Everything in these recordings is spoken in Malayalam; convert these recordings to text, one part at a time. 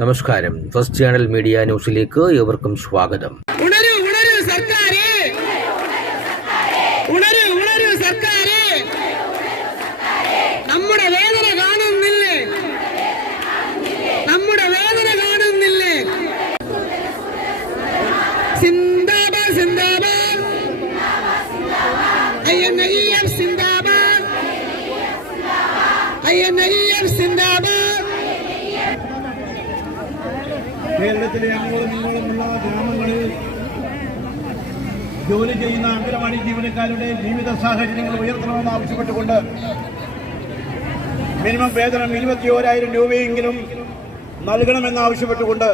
നമസ്കാരം. ഫസ്റ്റ് ചാനൽ മീഡിയ ന്യൂസിലേക്ക് ഏവർക്കും സ്വാഗതം. നമ്മുടെ വേദന നമ്മുടെ വേദന അയ്യന്നയ്യം സിന്ദാബാദ് അയ്യന്നയ്യം സിന്ദാബാദ്. കേരളത്തിലെ അങ്ങോളം ഇങ്ങോളമുള്ള ഗ്രാമങ്ങളിൽ ജോലി ചെയ്യുന്ന അംഗനവാടി ജീവനക്കാരുടെ ജീവിത സാഹചര്യങ്ങൾ ഉയർത്തണമെന്ന് ആവശ്യപ്പെട്ടുകൊണ്ട് മിനിമം വേതനം ഇരുപത്തി ഓരായിരം രൂപയെങ്കിലും നൽകണമെന്ന് ആവശ്യപ്പെട്ടുകൊണ്ട്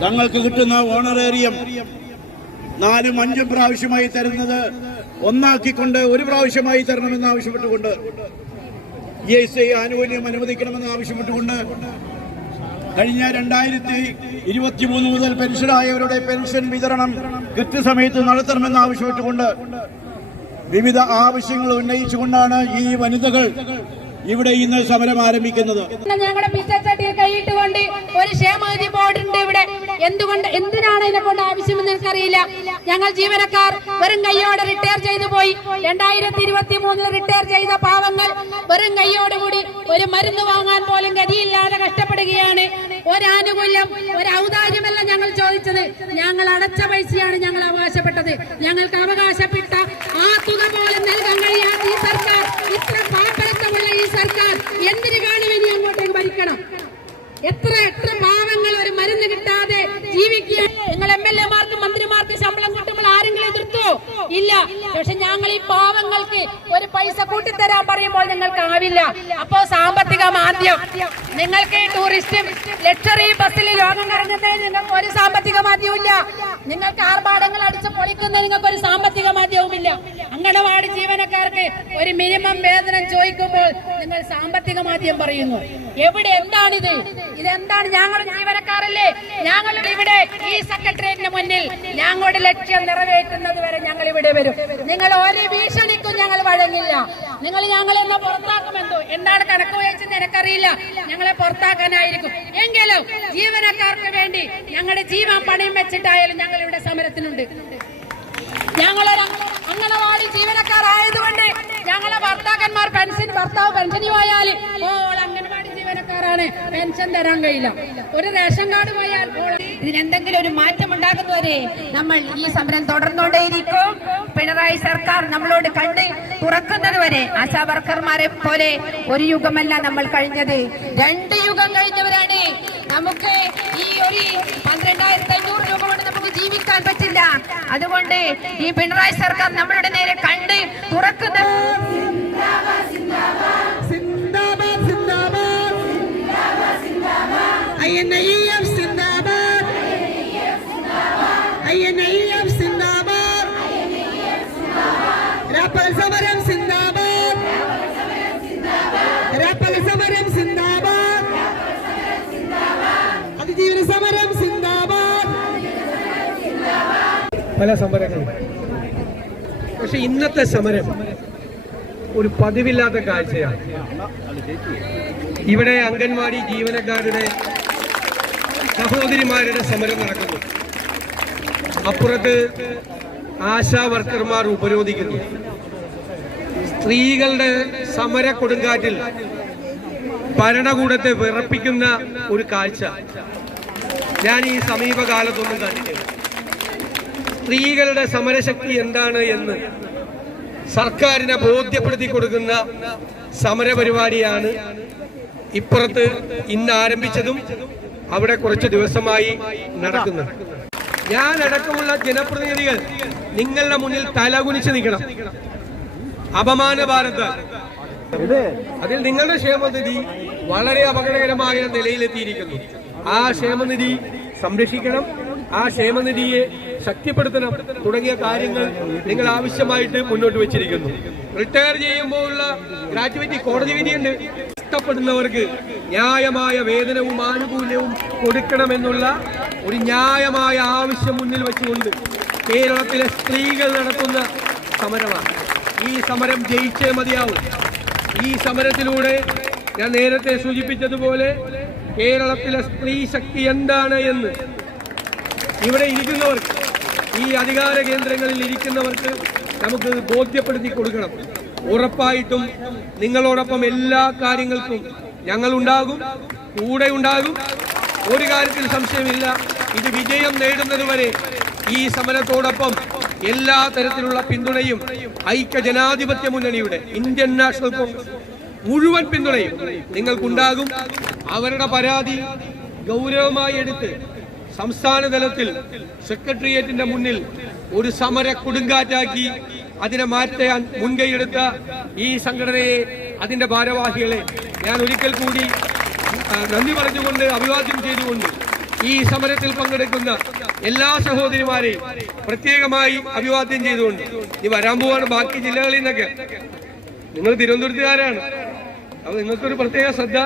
തങ്ങൾക്ക് കിട്ടുന്ന ഓണറേറിയം നാലും അഞ്ചും പ്രാവശ്യമായി തരുന്നത് ഒന്നാക്കിക്കൊണ്ട് ഒരു പ്രാവശ്യമായി തരണമെന്ന് ആവശ്യപ്പെട്ടുകൊണ്ട് ഇ എസ് ഐ ആനുകൂല്യം അനുവദിക്കണമെന്ന് ആവശ്യപ്പെട്ടുകൊണ്ട് കഴിഞ്ഞ രണ്ടായിരത്തി ഇരുപത്തി മൂന്ന് മുതൽ പെൻഷനായവരുടെ പെൻഷൻ വിതരണം കൃത്യസമയത്ത് നടത്തണമെന്ന് ആവശ്യപ്പെട്ടുകൊണ്ട് വിവിധ ആവശ്യങ്ങൾ ഉന്നയിച്ചുകൊണ്ടാണ് ഈ വനിതകൾ ഇവിടെ ഇന്ന് സമരം ആരംഭിക്കുന്നത്. ഞങ്ങളുടെ പിച്ചച്ചട്ടിയിൽ കൈയിട്ടുകൊണ്ട് ഒരു ക്ഷേമനിധി ബോർഡ് ഉണ്ട് ഇവിടെ. എന്തുകൊണ്ട് എന്തിനാണ് ഇതിനെ കൊണ്ട് ആവശ്യമെന്ന് എനിക്കറിയില്ല. ഞങ്ങൾ ജീവനക്കാർ വെറും കൈയോടെ റിട്ടയർ ചെയ്തു പോയി. രണ്ടായിരത്തി ഇരുപത്തി മൂന്നിൽ റിട്ടയർ ചെയ്ത പാവങ്ങൾ വെറും കൈയോടുകൂടി ഒരു മരുന്ന് വാങ്ങാൻ പോലും ഗതിയില്ലാതെ കഷ്ടപ്പെടുകയാണ്. ഒരാനുകൂല്യം ഒരു ഔദാര്യമല്ല ഞങ്ങൾ ചോദിച്ചത്. ഞങ്ങൾ അടച്ച പൈസയാണ് ഞങ്ങൾ അവകാശപ്പെട്ടത്. ഞങ്ങൾക്ക് അവകാശപ്പെട്ട ആ തുക പോലും നൽകാൻ കഴിയാത്ത ഈ സർക്കാർ ഇത്ര പാപ്പരത്വമുള്ള ഈ സർക്കാർ എന്തിനു കാണും ഇനി അങ്ങോട്ടേക്ക് ഭരിക്കണം എത്ര എത്ര പാവങ്ങൾ ഒരു മരുന്ന് കിട്ടാതെ ജീവിക്കുക നിങ്ങൾ എം എൽ എമാർക്ക് മന്ത്രിമാർക്ക് ശമ്പളം കിട്ടുമ്പോൾ ആരെങ്കിലും എതിർത്തോ? ഇല്ല. പക്ഷെ ഞങ്ങൾ ഈ പാവങ്ങൾക്ക് ഒരു പൈസ കൂട്ടിത്തരാൻ പറയുമ്പോൾ നിങ്ങൾക്ക് ആവില്ല അപ്പോ സാമ്പത്തിക മാന്ദ്യം. നിങ്ങൾക്ക് ടൂറിസ്റ്റും ലക്ഷറി ബസ്സിൽ ലോകം കറങ്ങുന്നതിന് നിങ്ങൾക്ക് ഒരു സാമ്പത്തിക മാധ്യവും ഇല്ല നിങ്ങൾക്ക് ആർഭാടങ്ങൾ അടിച്ച് പൊളിക്കുന്ന നിങ്ങൾക്ക് ഒരു സാമ്പത്തിക മാധ്യവുമില്ല അങ്കണവാടി ജീവനക്കാർക്ക് ഒരു മിനിമം വേതനം ചോദിക്കുമ്പോൾ നിങ്ങൾ സാമ്പത്തിക മാധ്യം പറയുന്നു. എവിടെ എന്താണിത് ഇതെന്താണ് ഞങ്ങളുടെ ജീവനക്കാരല്ലേ? ഞങ്ങൾ ഇവിടെ ഈ സെക്രട്ടേറിയറ്റിന് മുന്നിൽ ഞങ്ങളുടെ ലക്ഷ്യം നിറവേറ്റുന്നത് വരെ ഞങ്ങൾ ഇവിടെ വരും. നിങ്ങൾ ഒരു ഭീഷണിക്കും ഞങ്ങൾ വഴങ്ങില്ല. നിങ്ങൾ ഞങ്ങളെ എന്നെ പുറത്താക്കുമെന്തോ എന്താണ് കണക്ക് വഹിച്ചെന്ന് എനിക്കറിയില്ല. ഞങ്ങളെ പുറത്താക്കാനായിരിക്കും. എങ്കിലും ജീവനക്കാർക്ക് വേണ്ടി ഞങ്ങളുടെ ജീവൻ പണയം വെച്ചിട്ടായാലും ഞങ്ങൾ ഇവിടെ സമരത്തിനുണ്ട്. ഞങ്ങളൊരു ജീവനക്കാരായതുകൊണ്ട് ഞങ്ങളെ ഭർത്താക്കന്മാർ പെൻഷൻ ഭർത്താവ് പെൻഷന് പോയാൽ ഓൾ അംഗൻവാടി ജീവനക്കാരാണ്. പെൻഷൻ തരാൻ കഴിയില്ല. ഒരു റേഷൻ കാർഡ് പോയാൽ ഓൾ ഇതിനെന്തെങ്കിലും ഒരു മാറ്റം ഉണ്ടാകുന്നവരെ നമ്മൾ ഈ സമരം തുടർന്നുകൊണ്ടേയിരിക്കും. പിണറായി സർക്കാർ നമ്മളോട് കണ്ട് തുറക്കുന്നത് വരെ ആശാ വർക്കർമാരെ പോലെ ഒരു യുഗമല്ല നമ്മൾ കഴിഞ്ഞത്. രണ്ട് യുഗം കഴിഞ്ഞവരാണ്. നമുക്ക് ഈ ഒരു പന്ത്രണ്ടായിരത്തി അഞ്ഞൂറ് രൂപ കൊണ്ട് നമുക്ക് ജീവിക്കാൻ പറ്റില്ല. അതുകൊണ്ട് ഈ പിണറായി സർക്കാർ നമ്മളുടെ നേരെ കണ്ട് തുറക്കുന്നത്. രാപ്പൽ സമരം സിന്ദാബാദ്. രാപ്പൽ സമരം സിന്ദാബാദ്. അതിജീവന സമരം സിന്ദാബാദ്. പല സമരങ്ങളും. പക്ഷെ ഇന്നത്തെ സമരം ഒരു പതിവില്ലാത്ത കാഴ്ചയാണ്. ഇവിടെ അംഗൻവാടി ജീവനക്കാരുടെ സഹോദരിമാരുടെ സമരം നടക്കുന്നു. അപ്പുറത്ത് ആശാ വർക്കർമാർ ഉപരോധിക്കുന്നു. സ്ത്രീകളുടെ സമര കൊടുങ്കാറ്റിൽ ഭരണകൂടത്തെ വിറപ്പിക്കുന്ന ഒരു കാഴ്ച. ഞാൻ ഈ സമീപകാലത്തൊന്നും കണ്ടിട്ടില്ല. സ്ത്രീകളുടെ സമരശക്തി എന്താണ് എന്ന് സർക്കാരിനെ ബോധ്യപ്പെടുത്തി കൊടുക്കുന്ന സമരപരിപാടിയാണ് ഇപ്പുറത്ത് ഇന്ന് ആരംഭിച്ചതും അവിടെ കുറച്ച് ദിവസമായി നടക്കുന്നത്. ഞാൻ അടക്കമുള്ള ജനപ്രതിനിധികൾ നിങ്ങളുടെ മുന്നിൽ തലകുനിച്ച് നിൽക്കണം. അപമാന ഭാരത അതിൽ നിങ്ങളുടെ ക്ഷേമനിധി വളരെ അപകടകരമായ നിലയിലെത്തിയിരിക്കുന്നു. ആ ക്ഷേമനിധി സംരക്ഷിക്കണം ആ ക്ഷേമനിധിയെ ശക്തിപ്പെടുത്തണം തുടങ്ങിയ കാര്യങ്ങൾ നിങ്ങൾ ആവശ്യമായിട്ട് മുന്നോട്ട് വെച്ചിരിക്കുന്നു. റിട്ടയർ ചെയ്യുമ്പോഴുള്ള ഗ്രാറ്റുവിറ്റി കോടതി വിധിയുണ്ട്. ഇഷ്ടപ്പെടുന്നവർക്ക് ന്യായമായ വേതനവും ആനുകൂല്യവും കൊടുക്കണമെന്നുള്ള ഒരു ന്യായമായ ആവശ്യം മുന്നിൽ വെച്ചുകൊണ്ട് കേരളത്തിലെ സ്ത്രീകൾ നടത്തുന്ന സമരമാണ്. ഈ സമരം ജയിച്ചേ മതിയാവും. ഈ സമരത്തിലൂടെ ഞാൻ നേരത്തെ സൂചിപ്പിച്ചതുപോലെ കേരളത്തിലെ സ്ത്രീ ശക്തി എന്താണ് എന്ന്. ഇവിടെ ഇരിക്കുന്നവർക്ക് ഈ അധികാര കേന്ദ്രങ്ങളിൽ ഇരിക്കുന്നവർക്ക് നമുക്ക് ബോധ്യപ്പെടുത്തി കൊടുക്കണം. ഉറപ്പായിട്ടും നിങ്ങളോടൊപ്പം എല്ലാ കാര്യങ്ങൾക്കും ഞങ്ങൾ ഉണ്ടാകും കൂടെ ഉണ്ടാകും ഒരു കാര്യത്തിൽ സംശയമില്ല. ഇത് വിജയം നേടുന്നതുവരെ ഈ സമരത്തോടൊപ്പം എല്ലാ തരത്തിലുള്ള പിന്തുണയും ഐക്യ ജനാധിപത്യ മുന്നണിയുടെ ഇന്ത്യൻ നാഷണൽ കോൺഗ്രസ് മുഴുവൻ പിന്തുണയും നിങ്ങൾക്കുണ്ടാകും. അവരുടെ പരാതി ഗൗരവമായി എടുത്ത് സംസ്ഥാന തലത്തിൽ സെക്രട്ടേറിയറ്റിന്റെ മുന്നിൽ ഒരു സമര കൊടുങ്കാറ്റാക്കി അതിനെ മാറ്റാൻ മുൻകൈയെടുത്ത ഈ സംഘടനയെ അതിന്റെ ഭാരവാഹികളെ ഞാൻ ഒരിക്കൽ കൂടി നന്ദി പറഞ്ഞുകൊണ്ട് അഭിവാദ്യം ചെയ്തുകൊണ്ട് ഈ സമരത്തിൽ പങ്കെടുക്കുന്ന എല്ലാ സഹോദരിമാരെയും പ്രത്യേകമായി അഭിവാദ്യം ചെയ്തുകൊണ്ട് ഇനി വരാൻ പോവാണ് ബാക്കി ജില്ലകളിൽ നിന്നൊക്കെ. നിങ്ങൾ തിരുവനന്തപുരത്തുകാരാണ്. അപ്പൊ നിങ്ങൾക്കൊരു പ്രത്യേക ശ്രദ്ധ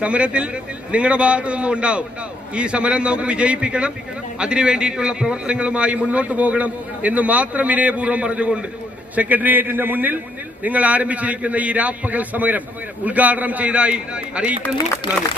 സമരത്തിൽ നിങ്ങളുടെ ഭാഗത്തു നിന്നും ഉണ്ടാവും. ഈ സമരം നമുക്ക് വിജയിപ്പിക്കണം. അതിനു വേണ്ടിയിട്ടുള്ള പ്രവർത്തനങ്ങളുമായി മുന്നോട്ട് പോകണം എന്ന് മാത്രം വിനയപൂർവം പറഞ്ഞുകൊണ്ട് സെക്രട്ടേറിയറ്റിന്റെ മുന്നിൽ നിങ്ങൾ ആരംഭിച്ചിരിക്കുന്ന ഈ രാപ്പകൽ സമരം ഉദ്ഘാടനം ചെയ്തായി അറിയിക്കുന്നു. നന്ദി.